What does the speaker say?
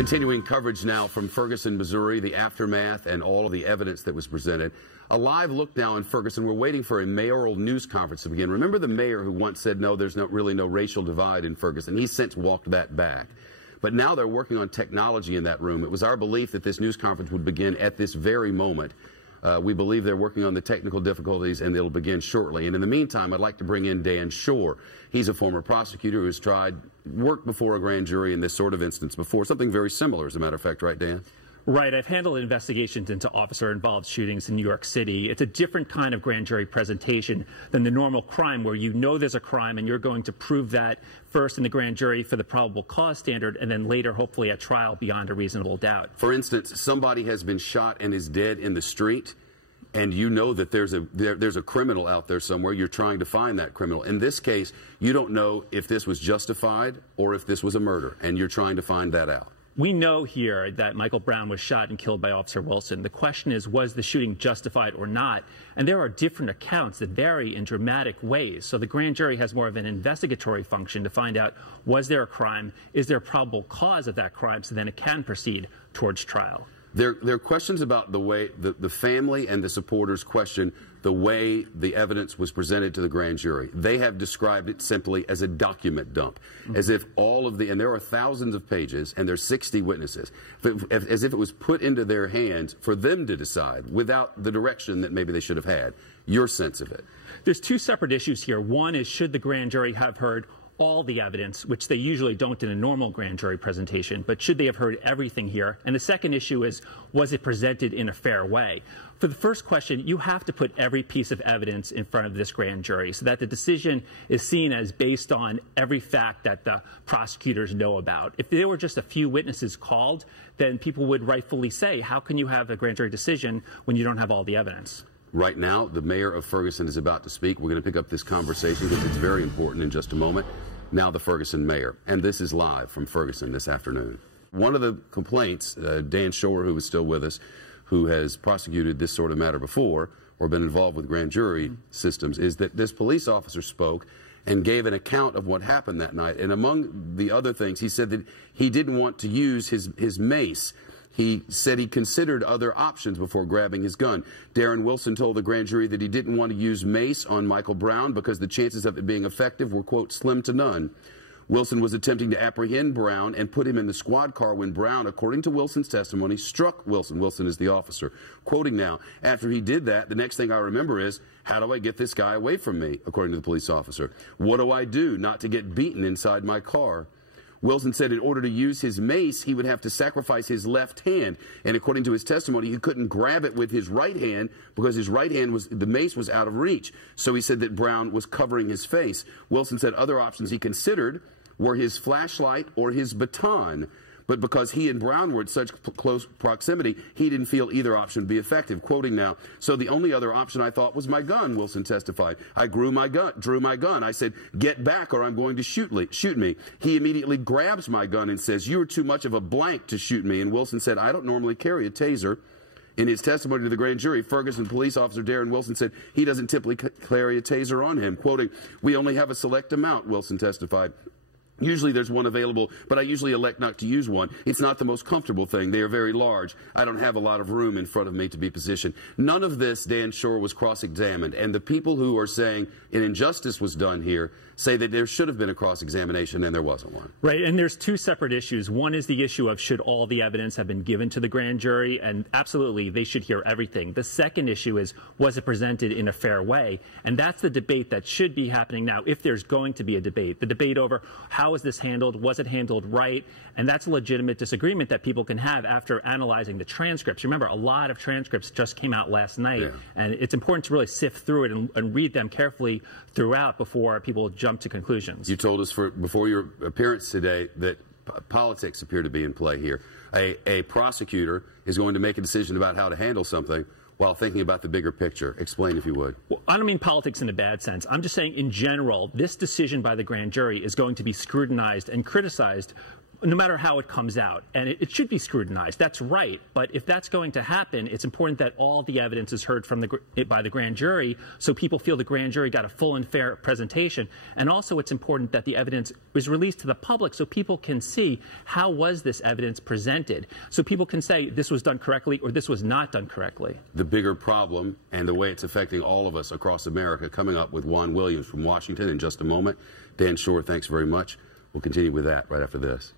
Continuing coverage now from Ferguson, Missouri, the aftermath and all of the evidence that was presented. A live look now in Ferguson. We're waiting for a mayoral news conference to begin. Remember the mayor who once said, no, there's really no racial divide in Ferguson. He's since walked that back. But now they're working on technology in that room. It was our belief that this news conference would begin at this very moment. We believe they're working on the technical difficulties, and it'll begin shortly. And in the meantime, I'd like to bring in Dan Schorr. He's a former prosecutor who's worked before a grand jury in this sort of instance before. Something very similar, as a matter of fact, right, Dan? Right. I've handled investigations into officer-involved shootings in New York City. It's a different kind of grand jury presentation than the normal crime where you know there's a crime and you're going to prove that first in the grand jury for the probable cause standard and then later, hopefully, at trial beyond a reasonable doubt. For instance, somebody has been shot and is dead in the street, and you know that there's a criminal out there somewhere. You're trying to find that criminal. In this case, you don't know if this was justified or if this was a murder, and you're trying to find that out. We know here that Michael Brown was shot and killed by Officer Wilson. The question is, was the shooting justified or not? And there are different accounts that vary in dramatic ways. So the grand jury has more of an investigatory function to find out, was there a crime? Is there a probable cause of that crime? So then it can proceed towards trial. There are questions about the way the family and the supporters question the way the evidence was presented to the grand jury. They have described it simply as a document dump, as if all of and there are thousands of pages and there's 60 witnesses, as if it was put into their hands for them to decide without the direction that maybe they should have had. Your sense of it? There's two separate issues here. One is, should the grand jury have heard all the evidence, which they usually don't in a normal grand jury presentation, but should they have heard everything here? And the second issue is, was it presented in a fair way? For the first question, you have to put every piece of evidence in front of this grand jury so that the decision is seen as based on every fact that the prosecutors know about. If there were just a few witnesses called, then people would rightfully say, how can you have a grand jury decision when you don't have all the evidence? Right now, the mayor of Ferguson is about to speak. We're going to pick up this conversation because it's very important in just a moment. Now the Ferguson mayor, and this is live from Ferguson this afternoon. One of the complaints, Dan Schorr, who is still with us, who has prosecuted this sort of matter before or been involved with grand jury systems, is that this police officer spoke and gave an account of what happened that night. And among the other things, he said that he didn't want to use his mace. He said he considered other options before grabbing his gun. Darren Wilson told the grand jury that he didn't want to use mace on Michael Brown because the chances of it being effective were, quote, slim to none. Wilson was attempting to apprehend Brown and put him in the squad car when Brown, according to Wilson's testimony, struck Wilson. Wilson is the officer. Quoting now, after he did that, the next thing I remember is, how do I get this guy away from me, according to the police officer? What do I do not to get beaten inside my car? Wilson said in order to use his mace, he would have to sacrifice his left hand. And according to his testimony, he couldn't grab it with his right hand because his right hand the mace was out of reach. So he said that Brown was covering his face. Wilson said other options he considered were his flashlight or his baton. But because he and Brown were at such close proximity, he didn't feel either option would be effective. Quoting now, so the only other option I thought was my gun, Wilson testified. I drew my gun. I said, get back or I'm going to shoot me. He immediately grabs my gun and says, you're too much of a blank to shoot me. And Wilson said, I don't normally carry a taser. In his testimony to the grand jury, Ferguson police officer Darren Wilson said he doesn't typically carry a taser on him. Quoting, we only have a select amount, Wilson testified. Usually there's one available, but I usually elect not to use one. It's not the most comfortable thing. They are very large. I don't have a lot of room in front of me to be positioned. None of this, Dan Schorr, was cross-examined. And the people who are saying an injustice was done here say that there should have been a cross-examination and there wasn't one. Right, and there's two separate issues. One is the issue of should all the evidence have been given to the grand jury, and absolutely they should hear everything. The second issue is, was it presented in a fair way? And that's the debate that should be happening now, if there's going to be a debate. The debate over how was this handled, was it handled right? And that's a legitimate disagreement that people can have after analyzing the transcripts. Remember, a lot of transcripts just came out last night, and it's important to really sift through it and read them carefully throughout before people jump to conclusions. You told us before your appearance today that politics appear to be in play here. A prosecutor is going to make a decision about how to handle something while thinking about the bigger picture. Explain, if you would. Well, I don't mean politics in a bad sense. I'm just saying, in general, this decision by the grand jury is going to be scrutinized and criticized no matter how it comes out. And it should be scrutinized. That's right. But if that's going to happen, it's important that all the evidence is heard from by the grand jury so people feel the grand jury got a full and fair presentation. And also it's important that the evidence is released to the public so people can see how was this evidence presented. So people can say this was done correctly or this was not done correctly. The bigger problem and the way it's affecting all of us across America, coming up with Juan Williams from Washington in just a moment. Dan Schorr, thanks very much. We'll continue with that right after this.